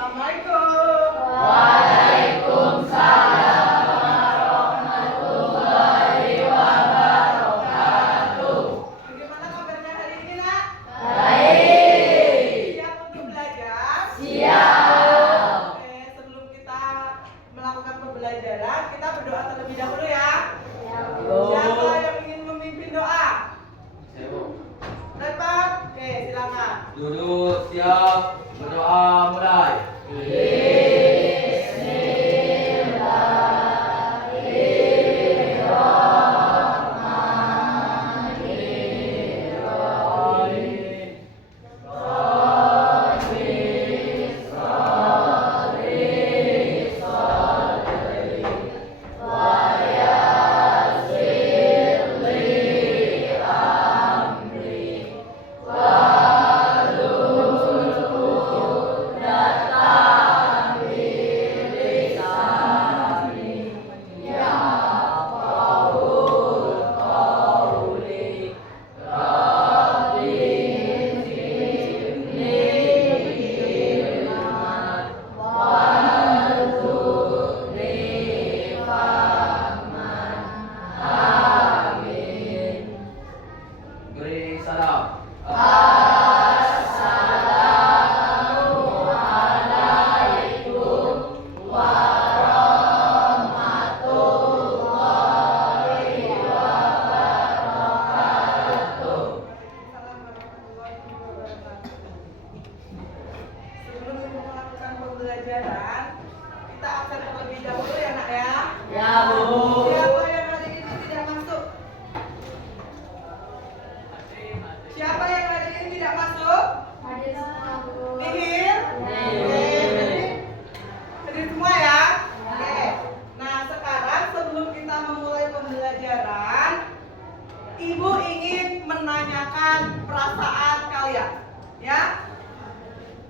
Assalamualaikum. Waalaikumsalam warahmatullahi wabarakatuh. Bagaimana kabarnya hari ini, Nak? Baik. Siap untuk belajar? Siap. Oke, sebelum kita melakukan pembelajaran, kita berdoa terlebih dahulu ya. Siapa yang ingin memimpin doa? Dapat? Oke, silakan. Duduk, siap, berdoa mulai. Beri salam. Assalamualaikum warahmatullahi wabarakatuh. Sebelum melakukan pembelajaran, kita absen terlebih dahulu ya, Nak ya. Ya, Bu. Siapa yang hari ini tidak masuk? Siapa yang hari ini tidak masuk? Nihil? Oke, hadir semua ya? Oke. Nah, sekarang sebelum kita memulai pembelajaran, Ibu ingin menanyakan perasaan kalian. Ya?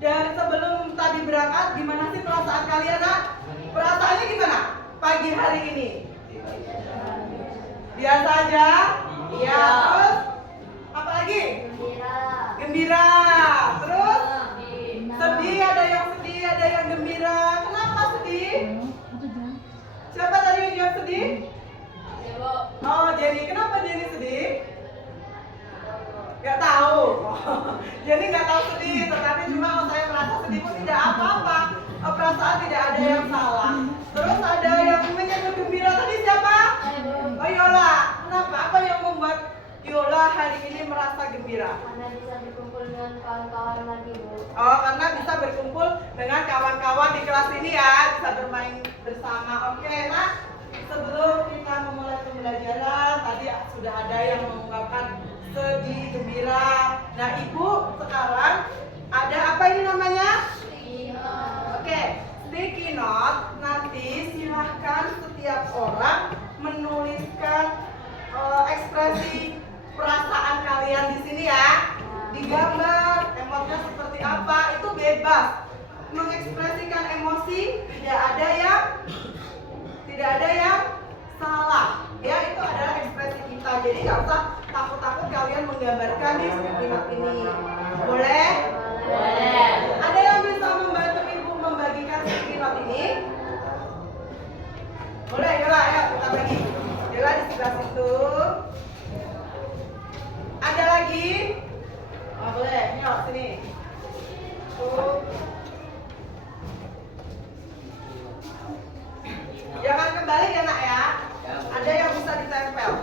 Dari sebelum tadi berangkat, gimana sih perasaan kalian, Nak? Perasaannya gimana? Pagi hari ini? Biasa aja? Iya. Terus? Apa lagi? Gembira. Terus? Sedih, ada yang sedih, ada yang gembira. Kenapa sedih? Siapa tadi yang jawab sedih? Oh, Jenny. Kenapa Jenny sedih? Gak tahu. Jenny gak tahu sedih, tetapi cuma saya merasa sedih pun tidak apa-apa. Perasaan tidak ada yang salah. Terus ada yang menyebut gembira tadi siapa? Oh, Yola. Kenapa? Apa yang membuat Yola hari ini merasa gembira? Karena bisa berkumpul dengan kawan-kawan lagi, Bu. Oh, karena bisa berkumpul dengan kawan-kawan di kelas ini ya, bisa bermain bersama. Oke, Nak. Sebelum kita memulai pembelajaran, tadi sudah ada yang mengungkapkan sedih, gembira. Nah, Ibu sekarang ada apa ini namanya? Oke, sticky note. Nanti silahkan setiap orang menuliskan ekspresi perasaan kalian di sini ya. Digambar, emotnya seperti apa, itu bebas. Mengekspresikan emosi tidak ada yang salah. Ya, itu adalah ekspresi kita. Jadi nggak usah takut-takut kalian menggambarkan di kalimat ini. Boleh? Boleh. Ada yang bisa membantu Ibu membagikan sticky note ini? Boleh, Yola, ayo kita bagi. Yola di sebelah situ. Ada lagi? Oh, boleh, nyok sini. Tuh. Jangan kembali ya, Nak ya. Ada yang bisa ditempel.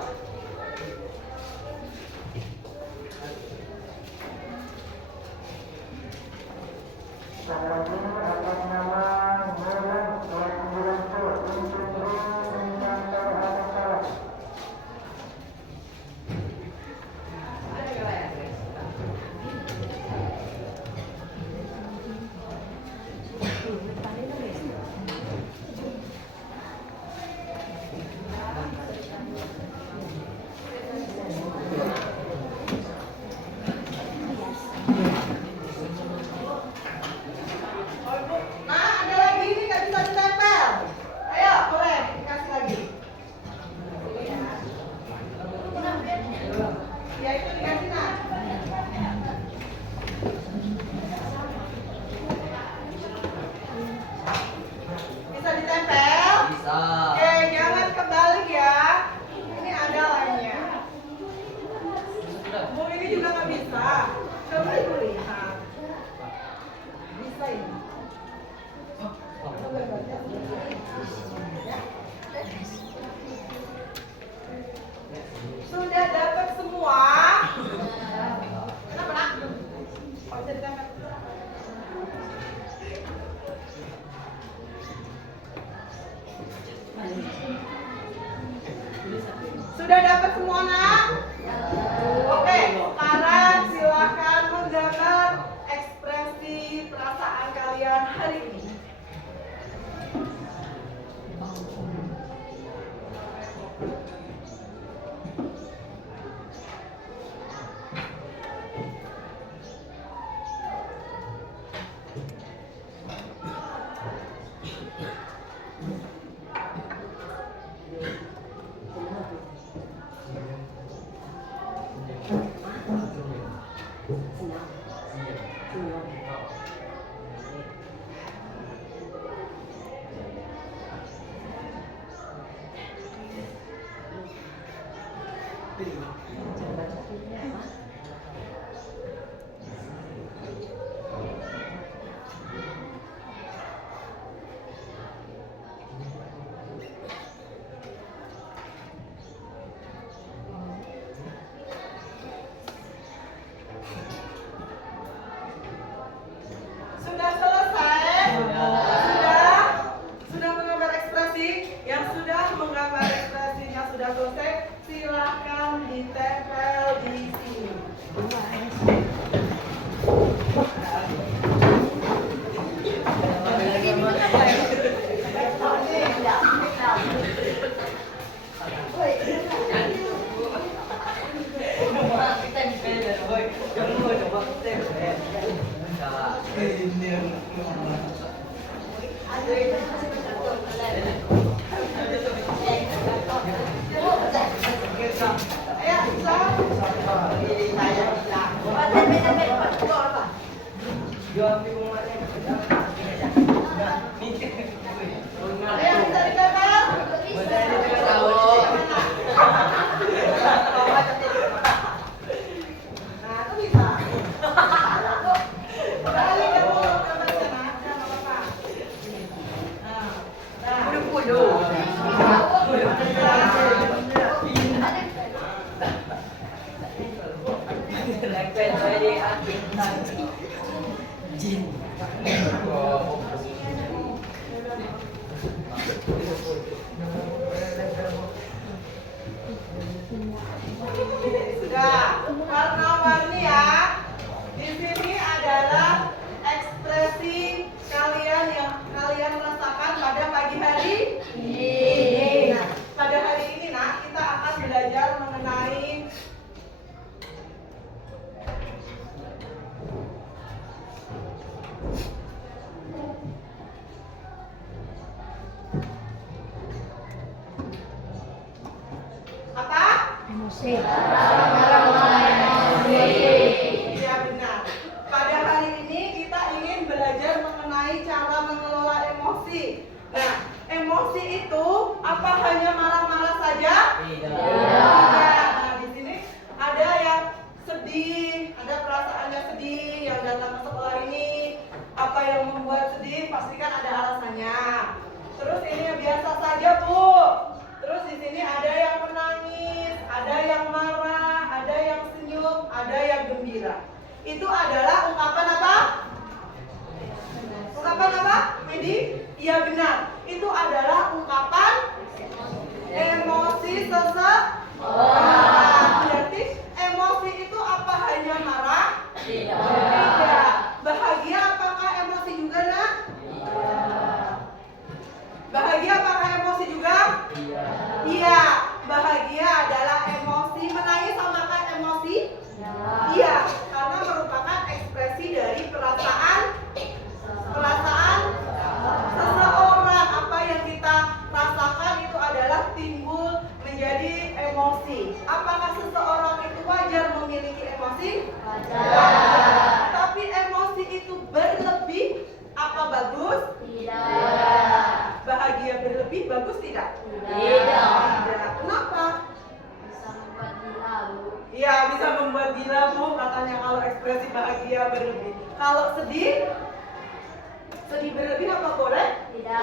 Oh, Ibu. Nah, ada Sudah dapat semua nak? Oke, sekarang silakan menggambar ekspresi perasaan kalian hari ini. Sudah selesai? Sudah menggambar ekspresi? Yang sudah menggambar ekspresinya sudah selesai, silakan ditempel di sini. Sudah, warna-warni ya. Di sini adalah ekspresi kalian yang kalian rasakan pada pagi hari ini. Nah, pada hari ini nak kita akan belajar mengenai apa? Emosi. Iya benar. Pada hari ini kita ingin belajar mengenai cara mengelola emosi. Nah, emosi itu apa hanya marah-marah saja? Tidak. Tidak. Nah, di sini ada yang sedih, ada perasaannya sedih yang datang ke sekolah ini. Apa yang membuat sedih? Pastikan ada alasannya. Terus ini yang biasa saja, Bu. Terus di sini ada yang menangis, ada yang marah, ada yang senyum, ada yang gembira. Itu adalah ungkapan apa? Ungkapan apa, Medi? Iya benar. Itu adalah ungkapan emosi seseorang. Berarti emosi itu apa hanya marah? Tidak. Bahagia apakah emosi juga, nak? Bahagia apakah emosi juga? Iya. Bahagia adalah emosi. Menangis apakah emosi? Iya, karena merupakan ekspresi dari perasaan seseorang. Apa yang kita rasakan itu adalah timbul menjadi emosi. Apakah seseorang itu wajar memiliki emosi? Wajar. Tapi emosi itu berlebih apa bagus? Tidak. Bahagia berlebih bagus tidak? Tidak. Kenapa? Bisa membuat gila, Bu. Iya, bisa membuat gila, Bu, katanya kalau ekspresi bahagia berlebih. Kalau sedih berlebih apa boleh? Tidak.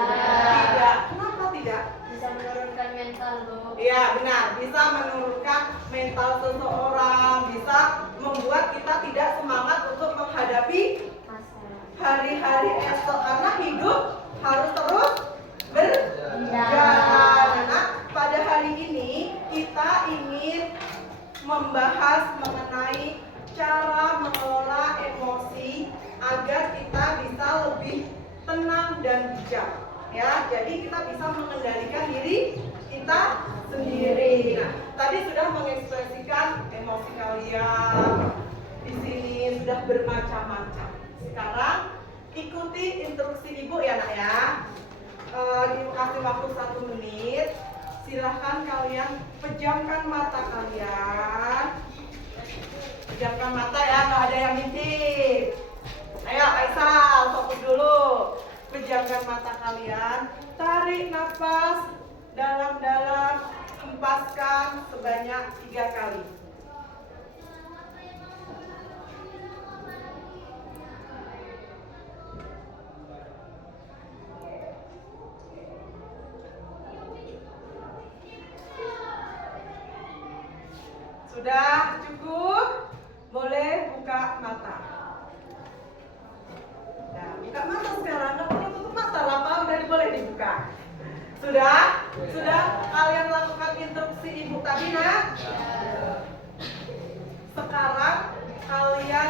Kenapa tidak? Bisa menurunkan mental, Bu. Iya, benar. Bisa menurunkan mental seseorang, bisa membuat kita tidak semangat untuk menghadapi hari-hari esok karena hidup harus terus berjalan. Nah, pada hari ini kita ingin dan bijak. Ya, jadi kita bisa mengendalikan diri kita sendiri. Nah, tadi sudah mengekspresikan emosi kalian. Di sini sudah bermacam-macam. Sekarang ikuti instruksi ibu ya nak ya. Ibu kasih waktu 1 menit. Silahkan kalian pejamkan mata kalian. Pejamkan mata ya, nggak ada yang ngintip. Ayo Faisal, fokus dulu. Pejamkan mata kalian. Tarik nafas dalam-dalam. Hempaskan sebanyak 3 kali. Sudah cukup? Boleh buka mata. Nah, buka mata sekarang. Nggak perlu tutup mata, lapar udah boleh dibuka. Sudah? Sudah kalian lakukan instruksi ibu tadi, nak? Sekarang kalian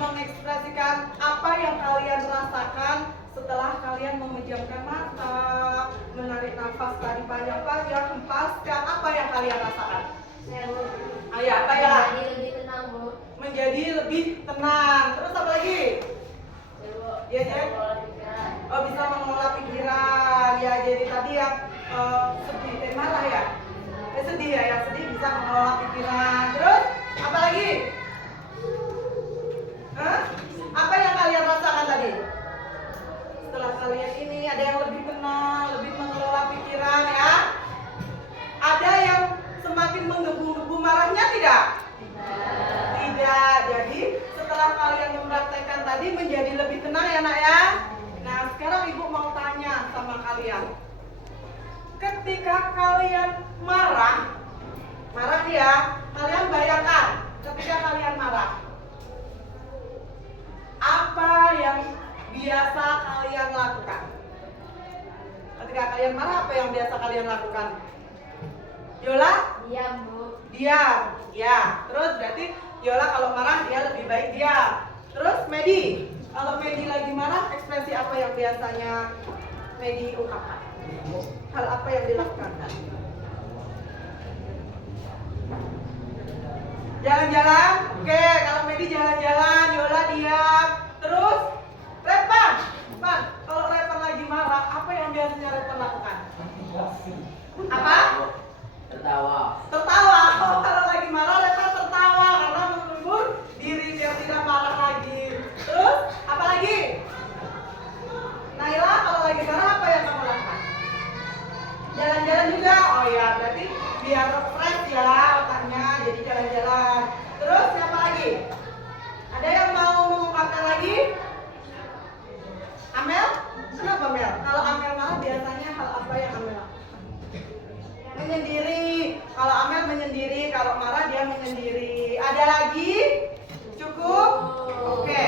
mengekspresikan apa yang kalian rasakan setelah kalian memejamkan mata, menarik nafas tadi panjang-panjang, hempaskan. Apa yang kalian rasakan? Ayo, apa ya? Jadi lebih tenang, Bu. Menjadi lebih tenang. Terus apa lagi? Iya, Cek? Oh, bisa mengelola pikiran. Ya, jadi tadi yang sedih, marah ya? Sedih ya, yang sedih bisa mengelola pikiran. Terus apa lagi? Hah? Apa yang kalian rasakan tadi? Setelah kalian ini ada yang lebih tenang, lebih mengelola pikiran ya? Ada yang semakin menggebu-gebu marahnya tidak? Tidak. Jadi setelah kalian mempraktekkan tadi menjadi lebih tenang ya nak ya. Nah sekarang ibu mau tanya sama kalian. Ketika kalian marah ya, kalian bayangkan ketika kalian marah. Apa yang biasa kalian lakukan? Ketika kalian marah apa yang biasa kalian lakukan? Yola? Diam, Bu. Diam. Ya, terus berarti Yola kalau marah dia lebih baik diam. Terus Medi, kalau Medi lagi marah, ekspresi apa yang biasanya Medi ungkapkan? Hal apa yang dilakukan? Jalan-jalan? Oke, kalau Medi jalan-jalan, Yola diam. Terus Repan, kalau Repan lagi marah, apa yang biasanya Repan lakukan? Apa? Tertawa. Tertawa. Oh, kalau lagi marah Repan tertawa karena menghibur diri biar tidak marah lagi. Terus apa lagi? Naila kalau lagi marah apa yang kamu lakukan? Jalan-jalan juga. Oh ya, berarti biar fresh ya otaknya, jadi jalan-jalan. Terus siapa lagi? Ada yang mau mengungkapkan lagi? Amel? Kenapa Mel? Kalau Amel marah biasanya hal apa yang Amel lakukan? Menyendiri. Kalau Amel menyendiri, kalau marah dia menyendiri. Ada lagi? Cukup? Oke.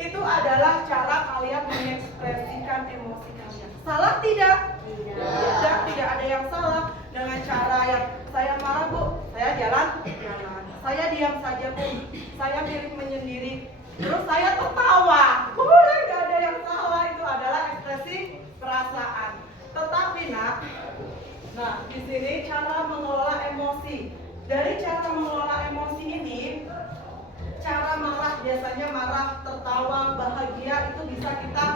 Itu adalah cara kalian mengekspresikan emosi kalian. Salah tidak? Tidak ada yang salah dengan cara yang saya marah Bu, saya jalan. Saya diam saja Bu, saya milih menyendiri. Terus saya tertawa. Boleh, nggak ada yang salah. Itu adalah ekspresi perasaan. Tetapi nak, nah, di sini cara mengelola emosi. Dari cara mengelola emosi ini, cara marah biasanya marah, tertawa, bahagia itu bisa kita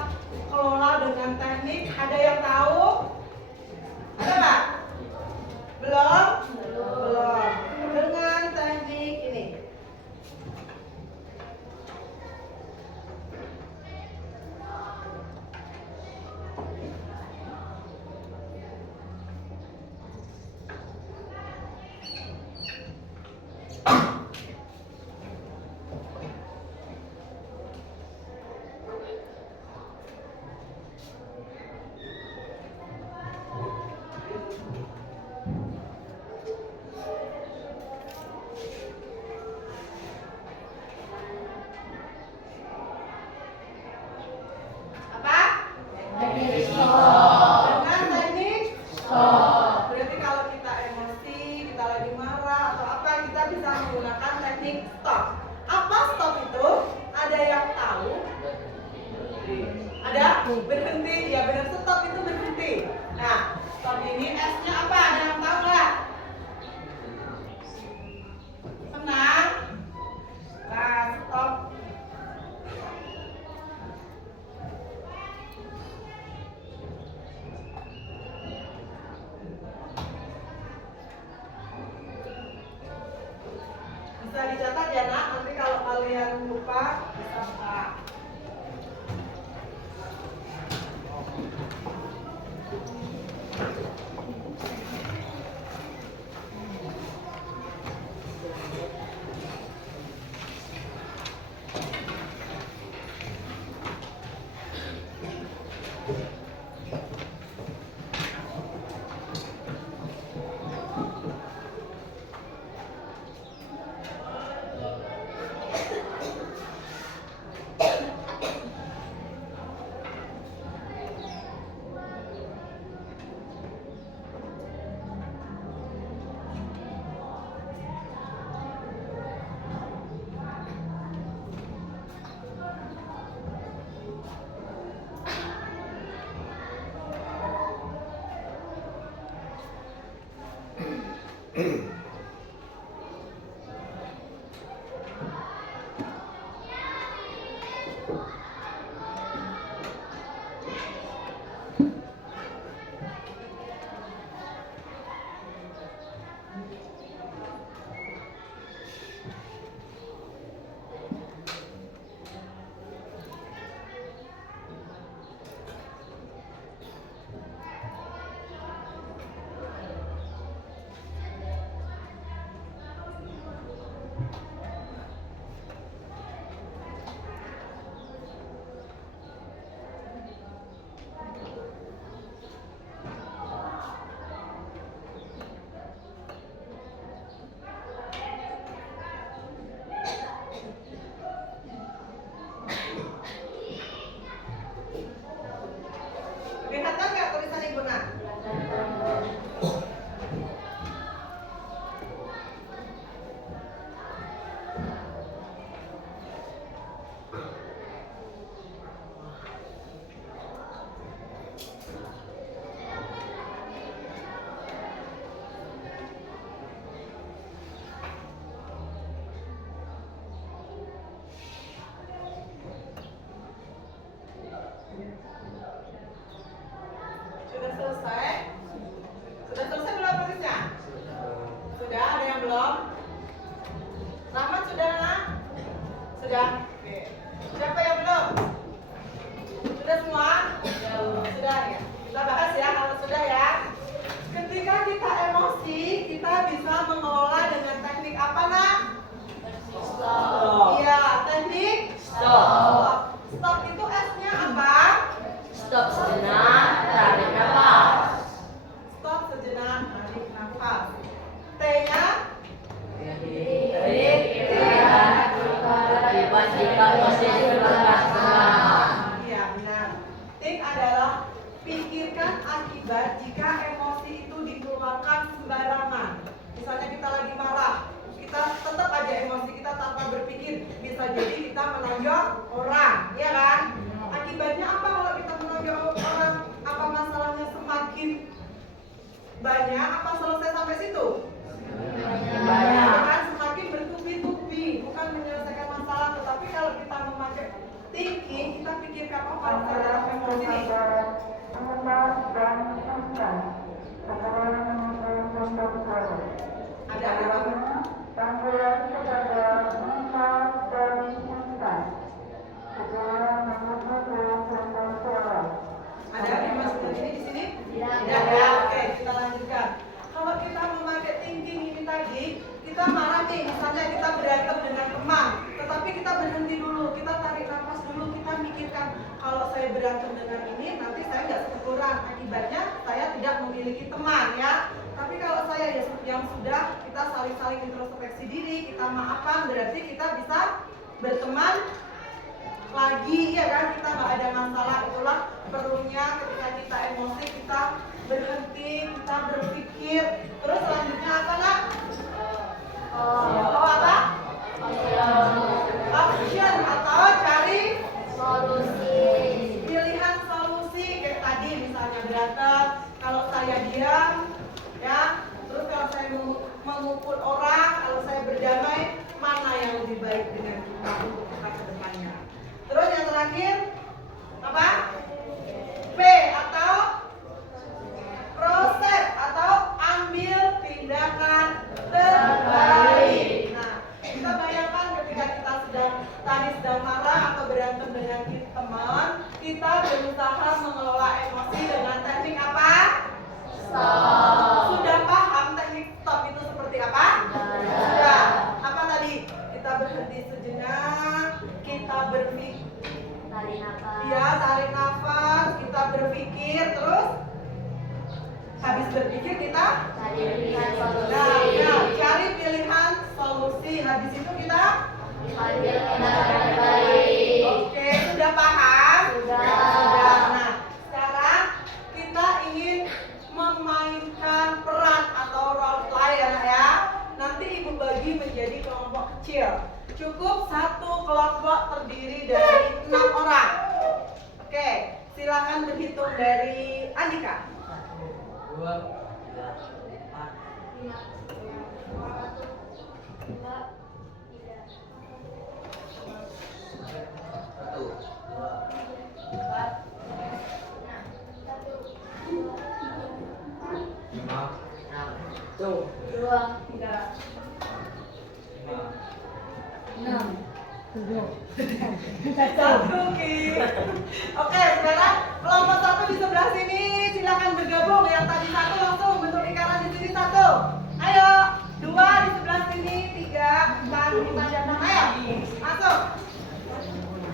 kelola dengan teknik. Ada yang tahu? Ada nggak? Belum? Belum. Dengan teknik ini. Ada? Berhenti. Ya benar, stop itu berhenti. Nah, stop ini S-nya apa? Ada yang tahu nggak? Tenang. Nah, stop. Bisa dicatat ya nak, nanti kalau kalian lupa bisa kelihatan nggak tulisan ibu nak? Sudah selesai? Sudah selesai belum tulisnya? Sudah? Ada yang belum? Rahmat sudah nak? Sudah? Oke. Siapa yang belum? Sudah semua? Sudah ya? Kita bahas ya kalau sudah ya. Ketika kita emosi, kita bisa mengelola dengan teknik apa nak? Stop. Iya, teknik Stop. Stop itu S-nya apa? Stop sejenak, tarik nafas. Stop sejenak, tarik nafas. T-nya? Tarik, tiba jika mesin bergerak tenang. Iya, benar. Think adalah pikirkan akibat jika emosi itu dikeluarkan sembarangan. Misalnya kita lagi marah, kita tetap aja emosi kita tanpa berpikir. Bisa jadi kita menonjol orang, ya kan? Akibatnya apa kalau kita menonjol orang? Apa masalahnya semakin banyak? Apa selesai sampai situ? Banyak. Kan semakin bertubi-tubi, bukan menyelesaikan masalah. Tetapi kalau kita memakai thinking, kita pikirkan apa dalam emosi ini. Ada apa? Ada yang masuk di sini? Tidak ya. Oke, kita lanjutkan. Kalau kita memakai thinking ini tadi, kita marah nih, misalnya kita berantem dengan teman, tetapi kita berhenti dulu, kita tarik nafas dulu, kita mikirkan kalau saya berantem dengan ini, nanti saya nggak seteguran, akibatnya saya tidak memiliki teman ya. Tapi kalau saya yang sudah kita saling-saling introspeksi diri, kita maafkan, berarti kita bisa berteman lagi, ya kan? Kita nggak ada masalah. Itulah perlunya ketika kita emosi, kita berhenti, kita berpikir. Terus selanjutnya apa nak? Oh apa? Action atau cari Solusi. pilihan berpikir kita Cari pilihan nah, solusi. cari pilihan solusi. Habis itu kita Ambil tindakan yang baik. oke, sudah paham? Sudah. Nah, sekarang kita ingin memainkan peran atau role play ya. Nanti ibu bagi menjadi kelompok kecil. Cukup satu kelompok terdiri dari 6 orang. Oke, silakan berhitung dari Andika. 2, Satu, Ki. Oke, sekarang kelompok satu di sebelah sini silakan bergabung. Yang tadi satu langsung bentuk lingkaran di sini satu. Ayo, 2 di sebelah sini, 3, 4, 5 dan 6. Ayo, masuk.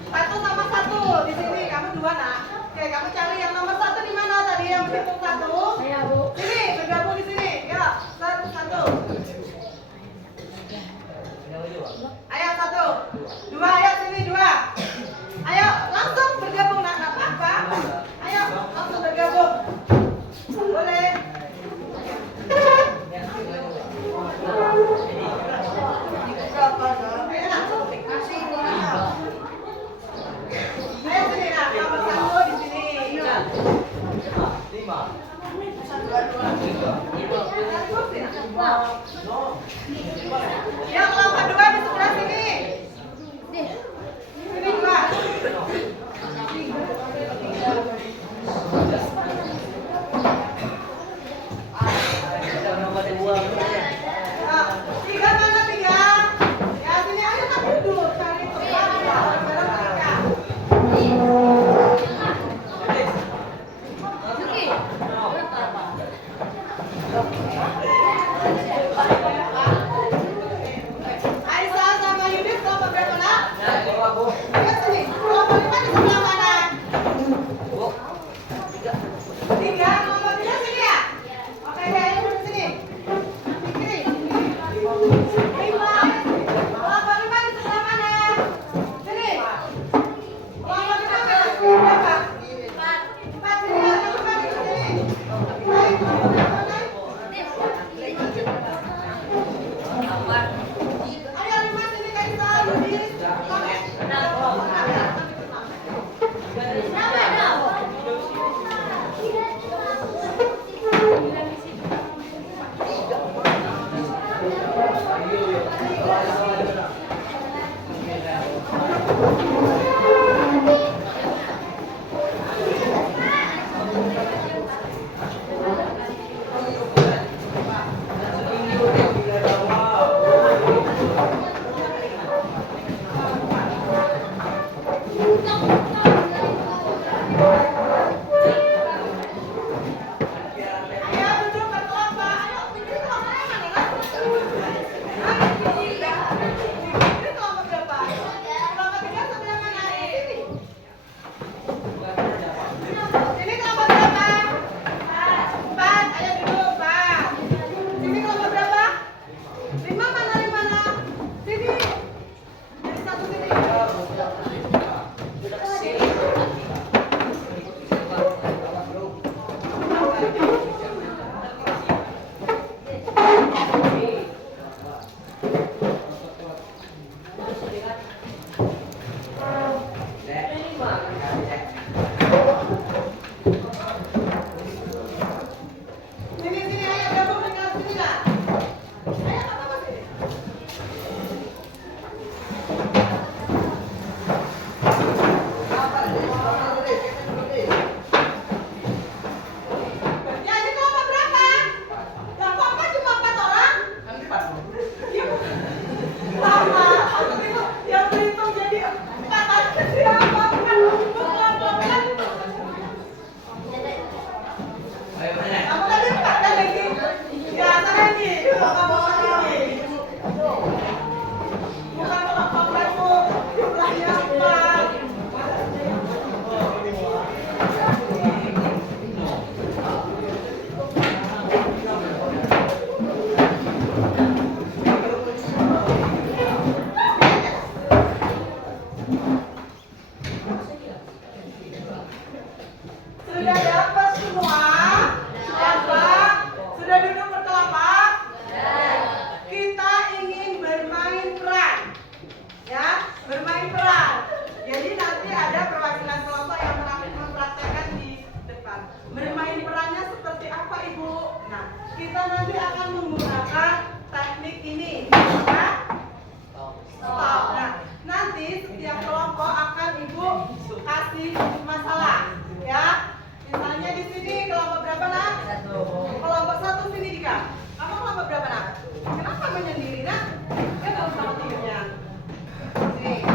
1 sama 1 di sini. Kamu 2 nak. Oke, kamu cari yang nomor 1 di mana tadi yang berhitung 1? Saya, Bu. Sini, bergabung di sini. Ya, 1. Ayo 1, 2, ayo sini 2. Ayo langsung bergabung nak, nggak apa-apa. Ayo langsung bergabung. Boleh. Ayo sini nak, nomor 1 di sini. 5. Yang kelompok 2 di sebelah sini. Sini 2. Ya, 3 mana 3? Ya sini ayo tak duduk cari tempat bareng mereka. Aisyah sama Yudit kelompok berapa nak? Ya sini, kelompok 5 di sebelah mana? 3, kelompok 3 sini ya? Oke, ayo duduk sini. Di kiri. 5, kelompok 5 di sebelah mana? Sini. Kelompok 5 mana? Berapa? 4 sini, ayo kelompok 5 di sini. Naik, kelompok 5 naik. Ayo 5 sini Kaisa, Yudit. Ayo duduk berkelompok. Ayo, ini kelompoknya mana nak? Ini kelompok berapa? Kelompok 3 sebelah mana? Sini. Ini kelompok berapa? 4. Ayo duduk 4. Ini kelompok berapa? 5 mana 5 nak? Sini. Jadi 1 sini. Sini ayo gabung dengan sini nak. Ayo sama sini. Ya ini kelompok berapa? Yang kelompok cuma 4 orang? Iya. Sama. Aku tengok yang berhitung jadi 4 aja siapa? Bukan kelompok kan? Kamu tadi 4 kan lagi? Ya sana lagi. Kamu lagi. Bukan kelompok kamu. Jumlahnya 4. Sudah dapat semua? Siapa? Sudah duduk berkelompok? Kita ingin bermain peran. Ya, bermain peran. Jadi nanti ada perwakilan kelompok yang mempraktekkan di depan. Bermain perannya seperti apa, Ibu? Nah, kita nanti akan menggunakan teknik ini. Ya? Stop. Nah, nanti setiap kelompok akan Ibu kasih masalah. Ya, misalnya di sini kelompok berapa, Nak? Kelompok 1 sini, Dika. Kamu kelompok berapa, Nak? Kenapa menyendiri, Nak? Kan harus sama timnya. Sini.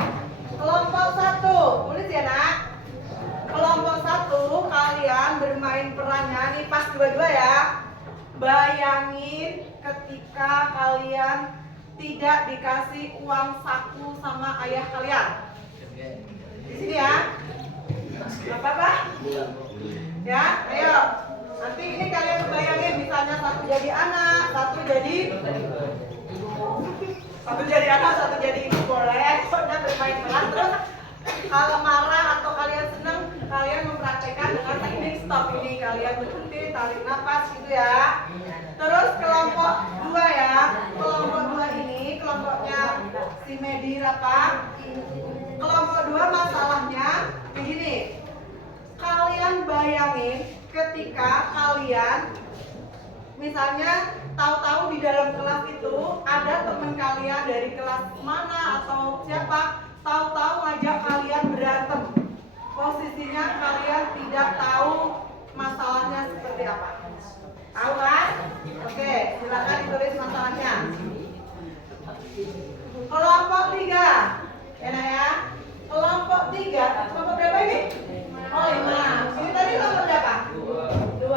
Kelompok 1, tulis ya, Nak. Kelompok 1 kalian bermain perannya nih pas dua-dua ya. Bayangin ketika kalian tidak dikasih uang saku sama ayah kalian. Di sini ya. Apa? Ya, ayo. Nanti ini kalian bayangin misalnya satu jadi anak, satu jadi anak, satu jadi ibu, boleh. Pokoknya bermain peran. Terus kalau marah atau kalian senang, kalian mempraktekkan dengan teknik stop ini. Kalian berhenti, tarik nafas gitu ya. Terus kelompok 2 ya. Kelompok 2 ini kelompoknya si Medi apa? Kelompok 2 masalahnya begini. Kalian bayangin ketika kalian misalnya tahu-tahu di dalam kelas itu ada teman kalian dari kelas mana atau siapa, tahu-tahu ngajak kalian berantem. Posisinya kalian tidak tahu masalahnya seperti apa. Tahu kan? Oke, silakan ditulis masalahnya. Kelompok 3. Enak ya? Kelompok 3. Kelompok berapa ini? Oh, 5. Ini tadi kelompok berapa? 2.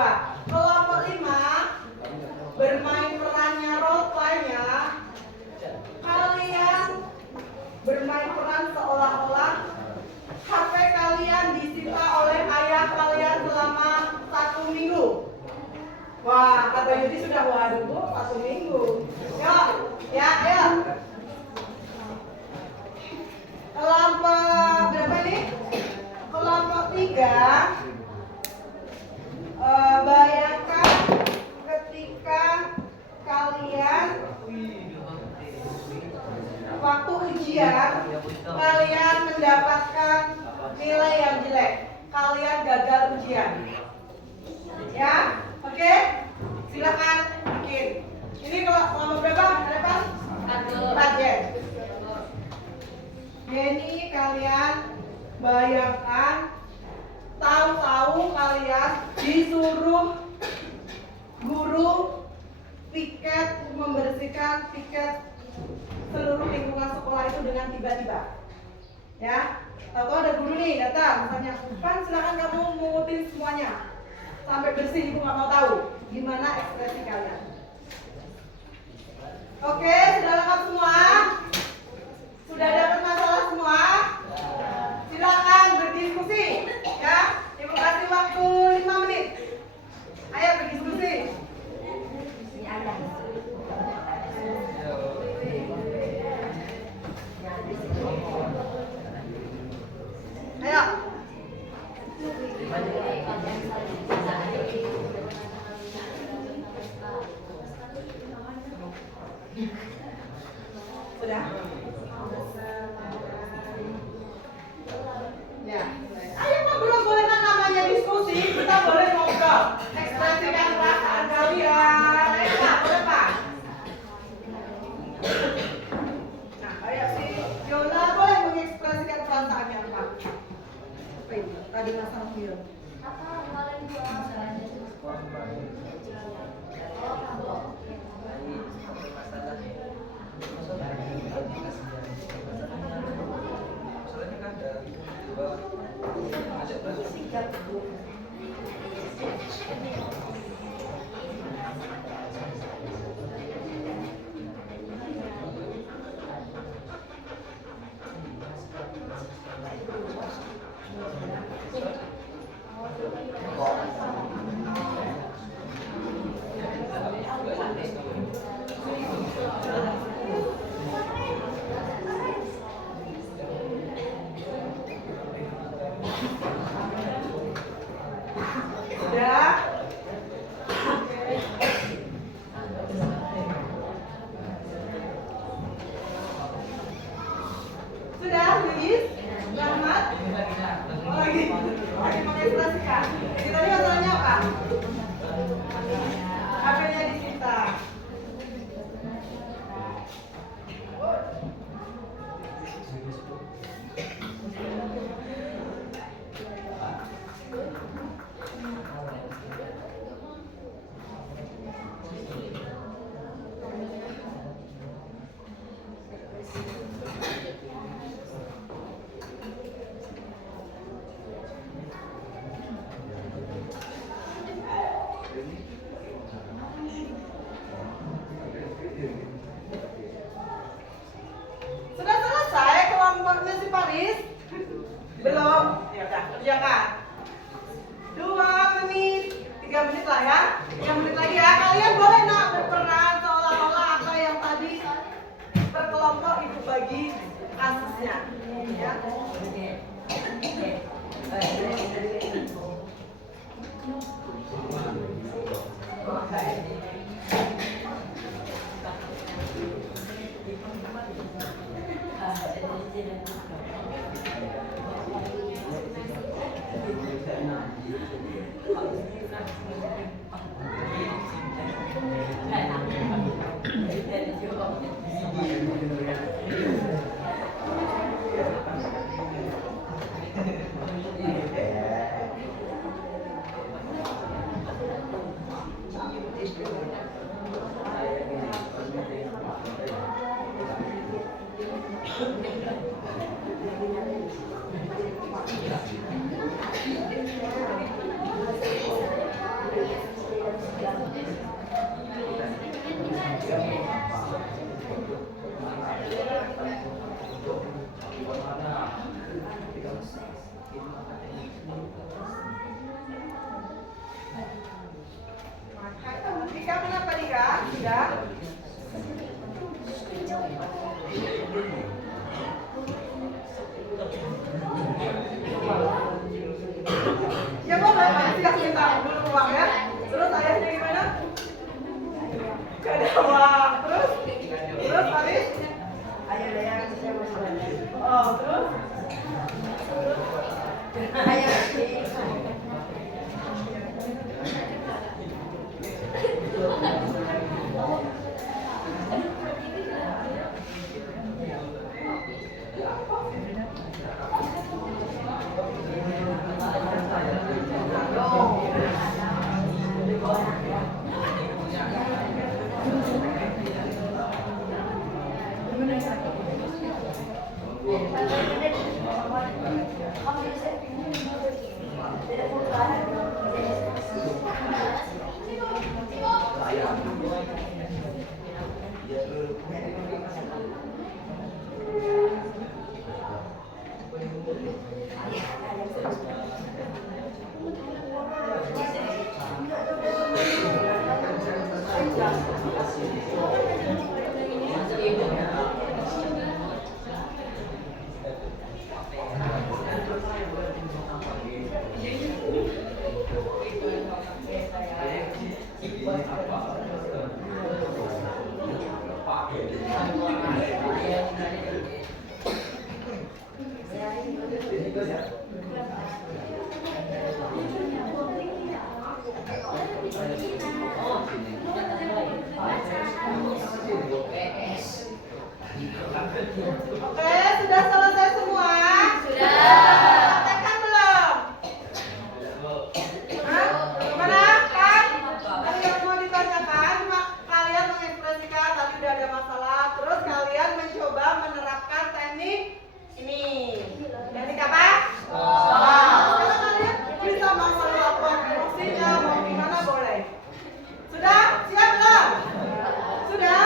Kelompok 5 bermain perannya role play-nya. Kalian bermain peran seolah-olah HP kalian disita oleh ayah kalian selama 1 minggu. Wah, kata Yudi sudah waduh Bu, 1 minggu. Yuk, ya, ayo. Kelompok berapa ini? Kelompok 3. Bayangkan ketika kalian waktu ujian kalian mendapatkan nilai yang jelek, kalian gagal ujian. Ya, oke? Silakan bikin. Ini kelompok berapa? Berapa? 4 ya. Ini kalian bayangkan tahu-tahu kalian disuruh guru piket membersihkan piket seluruh lingkungan sekolah itu dengan tiba-tiba. Ya, tahu-tahu ada guru nih datang, misalnya, "Pan, silakan kamu mengutin semuanya sampai bersih." Ibu nggak mau tahu gimana ekspresi kalian. Oke, sudah lengkap semua? Sudah dapat masalah semua? Silakan berdiskusi, ya. Ibu kasih waktu 5 menit. Ayo berdiskusi. Ayo. Sudah? Ya. Ayo ngobrol, boleh kan namanya diskusi, kita boleh ngobrol. Ekspresikan perasaan kalian. Ayo Pak, boleh Pak? Nah, ayo si Yola boleh mengekspresikan perasaannya Pak. Apa itu? Tadi masalah dia. Dika kenapa Dika? Dika? Ya boleh, Dika minta dulu uang ya. Terus ayahnya gimana? Gak ada uang. Terus Faris? Oh, terus? Oke, sudah selesai semua? Sudah. Praktekkan belum? Hah? Gimana? Kan? Tadi yang mau ditanyakan, cuma kalian mengekspresikan tadi udah ada masalah, terus kalian mencoba menerapkan teknik ini. Teknik apa? Sekarang kalian bisa mau meluapkan emosinya, mau gimana boleh. Sudah? Siap belum? Sudah?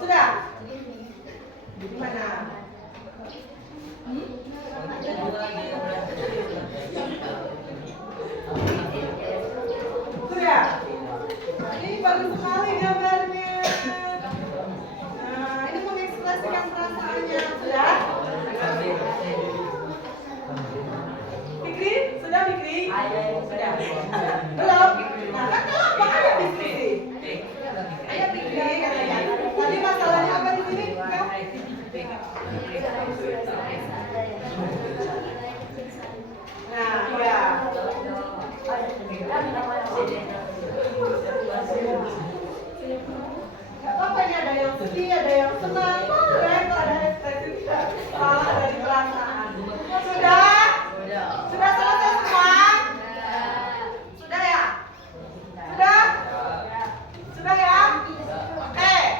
Sudah? Gimana? Sudah? Ini baru sekali gambarnya. Nah, ini mengekspresikan perasaannya. Sudah? Fikri? Sudah Fikri? Sudah? Belum? Nah, kan kenapa ada diskusi? Ayo Fikri katanya. Tadi masalahnya apa di sini? Kau? Nah, iya. Gak apa-apa, ini ada yang sedih, ada yang senang. Boleh, kalau ada ekspresi salah dari perasaan. Sudah? Sudah selesai semua? Sudah ya? Sudah? Sudah ya? Oke.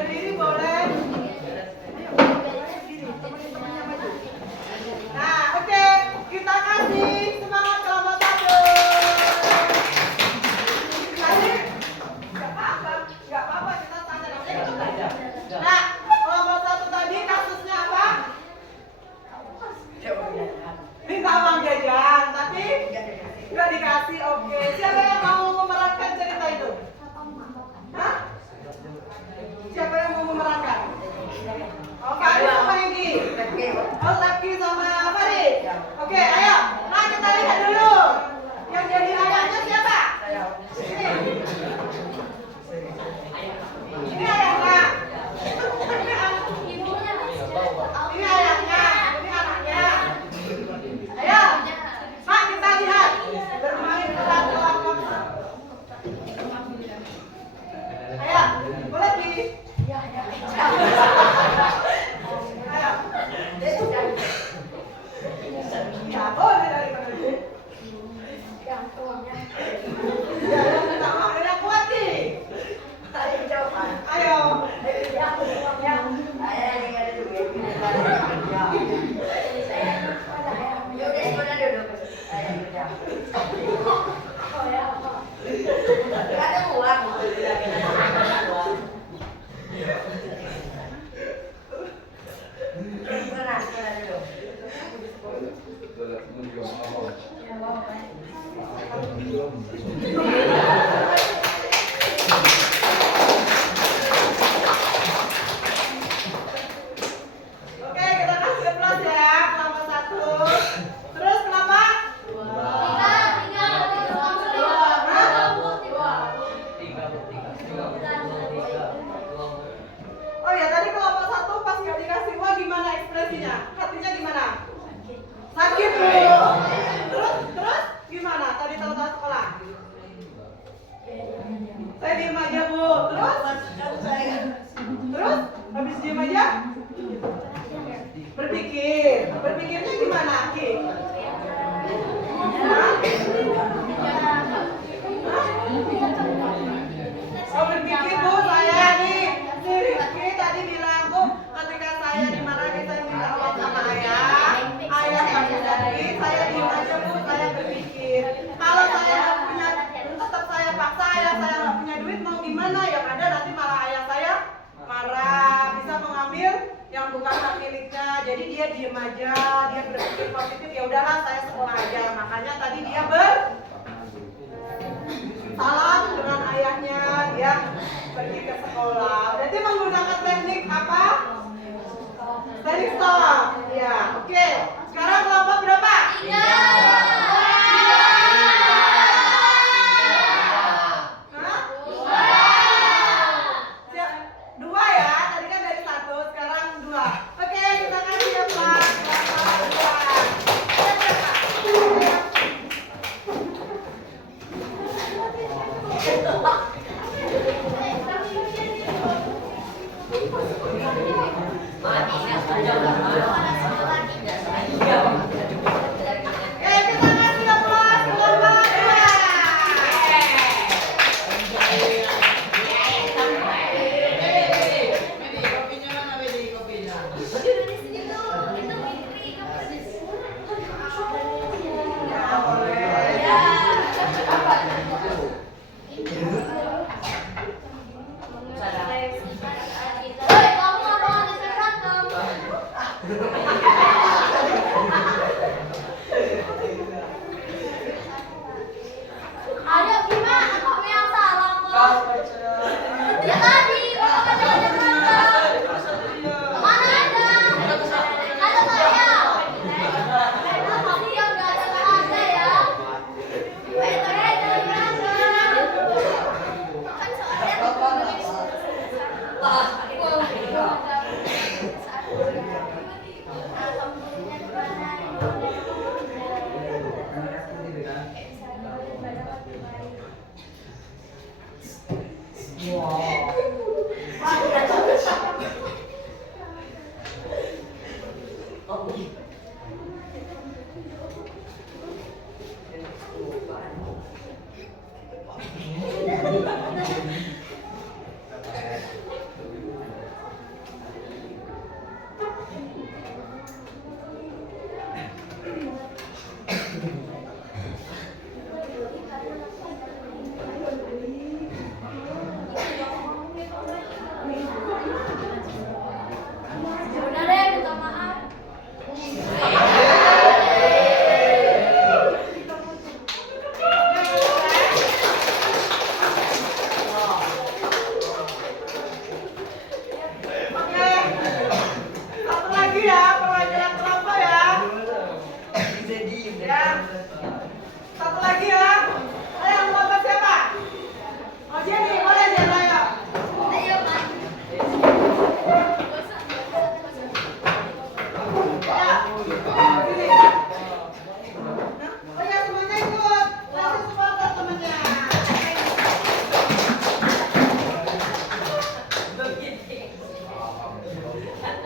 Berdiri boleh. Ayo, berdiri. Teman-temannya maju. Nah, oke. Kita kasih semangat kelompok 1. Kasih. Nggak apa-apa. Nggak apa-apa. Kita santai aja. Nah, kelompok 1 tadi kasusnya apa? Minta uang jajan, tapi nggak dikasih. Oke. Siapa yang mau memerankan cerita itu? Hah? Siapa yang mau memerankan? Oh, Fahri sama Enggi. Oh, Laki sama Fahri. Oke, ayo. Nah, kita lihat dulu. Yang jadi ayahnya siapa? Ini ayahnya. Ini ayahnya. Ini anaknya. Ayo. Mak, kita lihat. Bermain pelan kelompok. Ayo, boleh di. Ayo. Ya, boleh dari mana dulu? Ya, sama ada kuat nih. Ayo. Oke, kita kasih aplaus ya, kelompok 1. Terus kenapa? Oh ya, tadi kelompok 1 pas nggak dikasih uang gimana ekspresinya? Hatinya gimana? Sakit Bu. Terus gimana? Tadi tahu-tahu sekolah? Saya diem aja Bu. Terus habis diem aja? Berpikirnya gimana Ki? Oh, berpikir Bu, saya nih si Rizky tadi bilang Bu, ketika saya dimarahin saya minta uang sama ayah nggak bisa duit, saya diem aja Bu, saya berpikir kalau saya nggak punya, tetap saya paksa ayah saya nggak punya duit, mau gimana? Yang ada nanti malah ayah saya marah, bisa mengambil yang bukan hak miliknya. Jadi dia diem aja, dia berpikir positif, ya udahlah saya sekolah aja. Makanya tadi dia salam dengan ayahnya, dia pergi ke sekolah. Berarti menggunakan teknik apa? Teknik stop. Ya, oke. Sekarang kelompok berapa? 3. Hah? 2 ya, tadi kan dari 1, sekarang 2. Oke, kita kasih ya Pak. Kamu ngomong di berantem.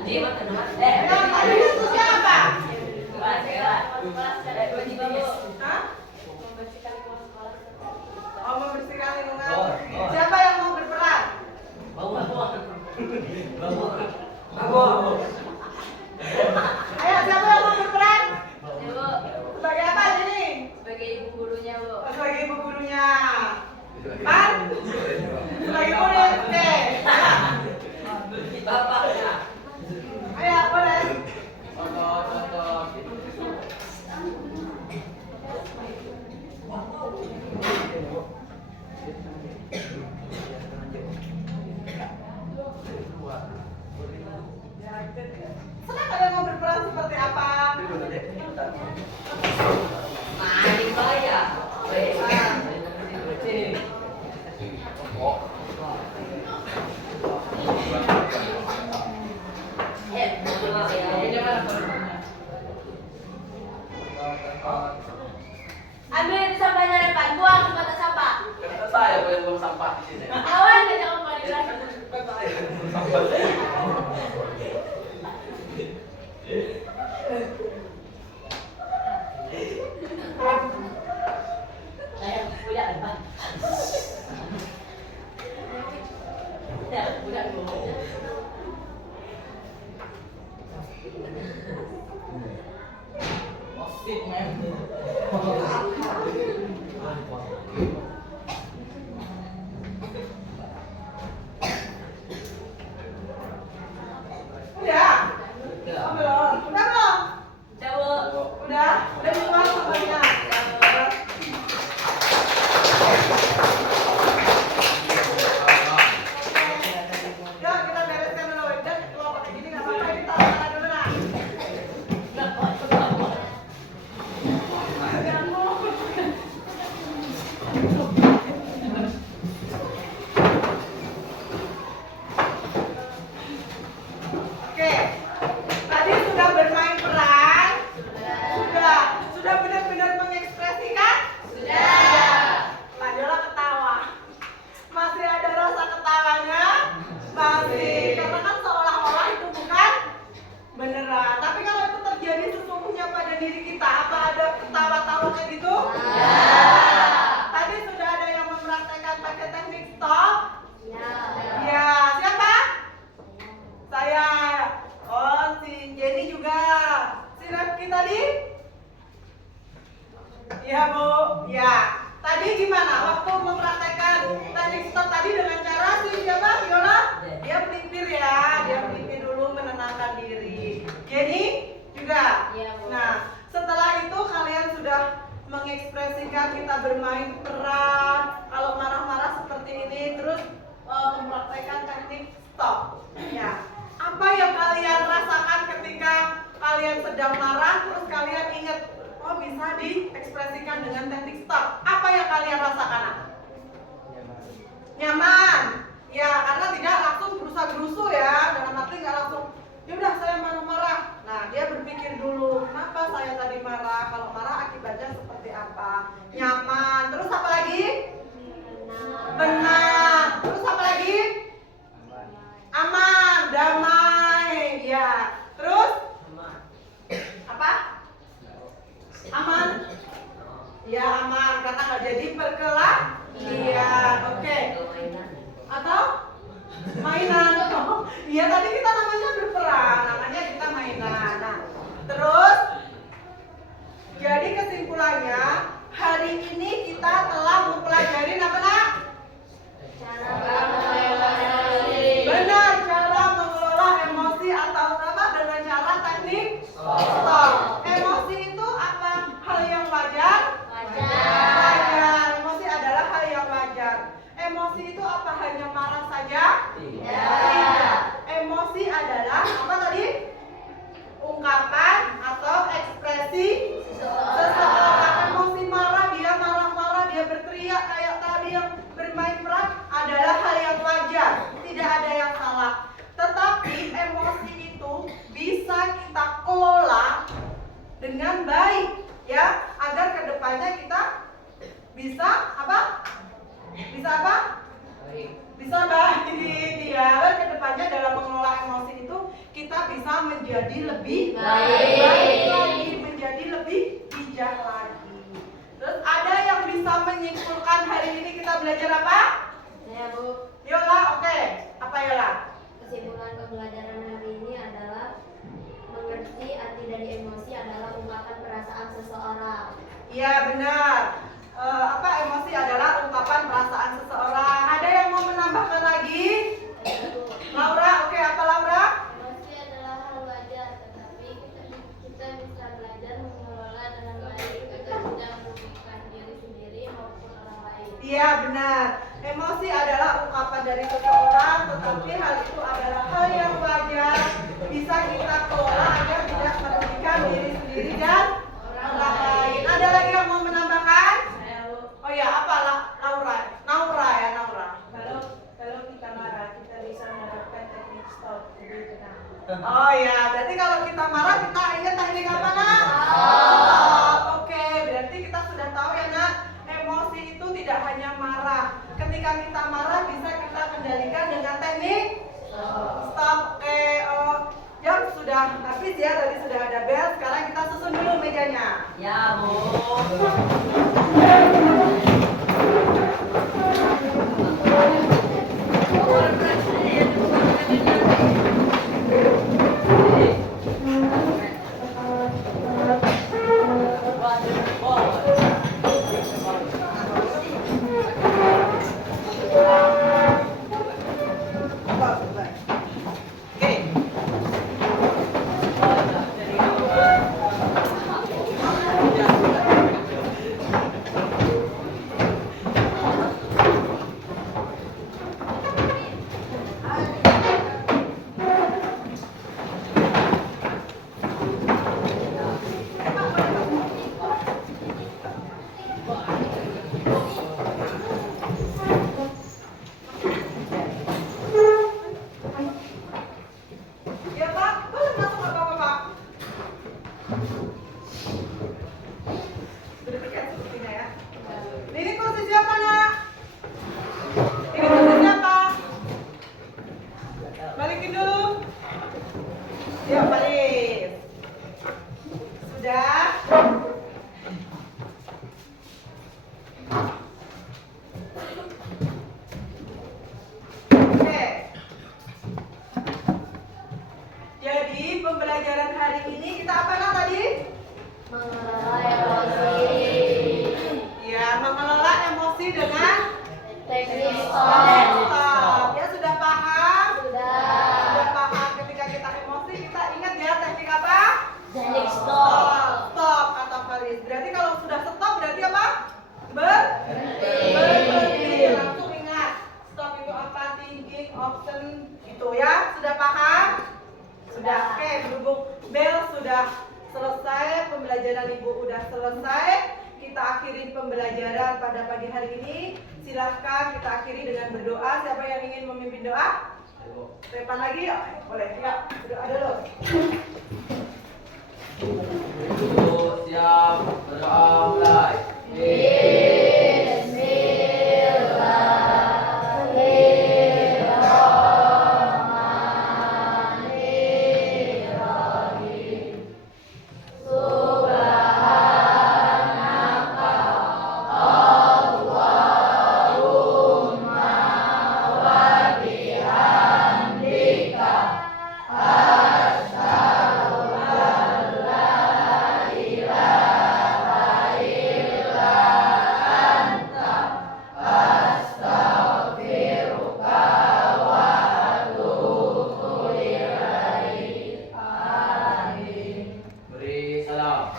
Yang tadi itu siapa? Hah? Oh, membersihkan lingkungan. Siapa yang mau berperan? Ayo, siapa yang mau berperan? Sebagai apa ini? Sebagai ibu gurunya, Bu. Oh, sebagai ibu gurunya. Pan? Sebagai murid. Oke. Ayo, boleh. Contoh. Senang kalian mau berperan seperti apa? Ambil sampahnya depan, buang ke tempat sampah. Kata saya boleh buang sampah di sini. Awan aja kembali lagi. Udah? Oh, belum. Udah belum? Udah? Udah dibuang sampahnya? Yuk, kita bereskan dulu. Dan kalau pakai gini nggak apa-apa, ini taruh sana dulu nah. Oke, tadi sudah bermain peran? Sudah benar-benar mengekspresikan? Pak Jola ketawa. Masih ada rasa ketawanya? Masih, karena kan seolah-olah itu bukan beneran. Tapi kalau itu terjadi sesungguhnya pada diri kita, apa ada ketawa-tawa kayak gitu? Tadi sudah ada yang mempraktekkan pakai teknik stop? Ya, siapa? Saya. Oh, si Jenny juga. Si Rafki tadi? Iya, Bu. Ya. Tadi gimana? Waktu mempraktekkan teknik stop tadi dengan cara si siapa? Viola? Dia melipir ya. Dia melipir dulu menenangkan diri. Jenny juga? Iya, Bu. Nah, setelah itu kalian sudah mengekspresikan kita bermain peran. Kalau marah-marah seperti ini, terus mempraktekkan teknik stop. Ya. Apa yang kalian rasakan ketika kalian sedang marah, terus kalian ingat, oh bisa diekspresikan dengan teknik stop. Apa yang kalian rasakan? Nyaman. Ya, karena tidak langsung berusaha-berusuh ya. Dalam arti nggak langsung, yaudah saya marah-marah. Nah, dia berpikir dulu, kenapa saya tadi marah? Kalau marah akibatnya seperti apa? Nyaman. Terus apa lagi? Benar. Terus apa lagi? Aman, damai, ya. Terus? Apa? Aman? Ya, aman, karena nggak jadi perkelahian. Oke. Atau? Mainan. Iya, tadi kita namanya berperan, namanya kita mainan. Nah, terus? Jadi kesimpulannya, hari ini kita telah mempelajari apa, Nak? Benar, cara mengelola emosi atau apa dengan cara teknik stop. Emosi itu apa? Hal yang wajar? Wajar. Emosi adalah hal yang wajar. Emosi itu apa? Hanya marah saja? Tidak. Emosi kita bisa menjadi lebih Baik. lagi, menjadi lebih bijak lagi. Terus ada yang bisa menyimpulkan hari ini kita belajar apa? Saya Bu. Yola, oke. Apa Yola? Kesimpulan pembelajaran hari ini adalah mengerti arti dari emosi adalah ungkapan perasaan seseorang. Iya benar. Apa emosi adalah ungkapan perasaan seseorang. Ada yang mau menambahkan lagi? Laura, oke, apa Laura? Emosi adalah hal wajar, tetapi kita bisa belajar mengelola dengan baik agar tidak merugikan diri sendiri maupun orang lain. Iya benar. Emosi adalah ungkapan dari seseorang, tetapi hal itu adalah hal yang wajar. Bisa kita kelola agar tidak merugikan diri sendiri dan orang lain. Ada lagi yang mau menambahkan? Oh ya, apa Laura? Naura ya, Naura. Kalau kita marah, kita bisa menerapkan teknik stop lebih tenang. Oh ya, berarti kalau kita marah kita ingat teknik apa nak? Stop. Oke, berarti kita sudah tahu ya nak. Emosi itu tidak hanya marah. Ketika kita marah bisa kita kendalikan dengan teknik stop. Oke, jam sudah habis ya. Tadi sudah ada bel. Sekarang kita susun dulu mejanya. Ya, Bu. Oke. Ya Pak, boleh masuk ke bawah Pak. Dudukkan sepertinya ya. Ini kursi siapa nak? Ini kursi siapa? Balikin dulu. Ya balik. Sudah. Oke. Jadi pembelajaran hari ini kita apa nak tadi? Mengelola emosi. Ya, mengelola emosi dengan Teknik stop. Ya sudah paham? Sudah. Sudah paham. Ketika kita emosi kita ingat ya teknik apa? Teknik stop. Stop kata Faris. Berarti kalau sudah stop berarti apa? Berhenti. Langsung ingat. Stop itu apa? Thinking, option gitu ya. Sudah paham? Sudah. Oke, berhubung bel sudah selesai, pembelajaran Ibu udah selesai. Kita akhiri pembelajaran pada pagi hari ini. Silahkan kita akhiri dengan berdoa. Siapa yang ingin memimpin doa? Repan lagi ya? Boleh, ya. Berdoa dulu. Ibu siap berdoa mulai. Beri salam.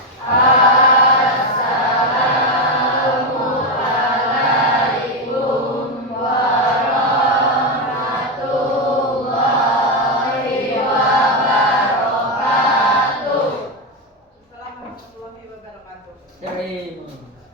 Assalamualaikum warahmatullahi wabarakatuh. Terima.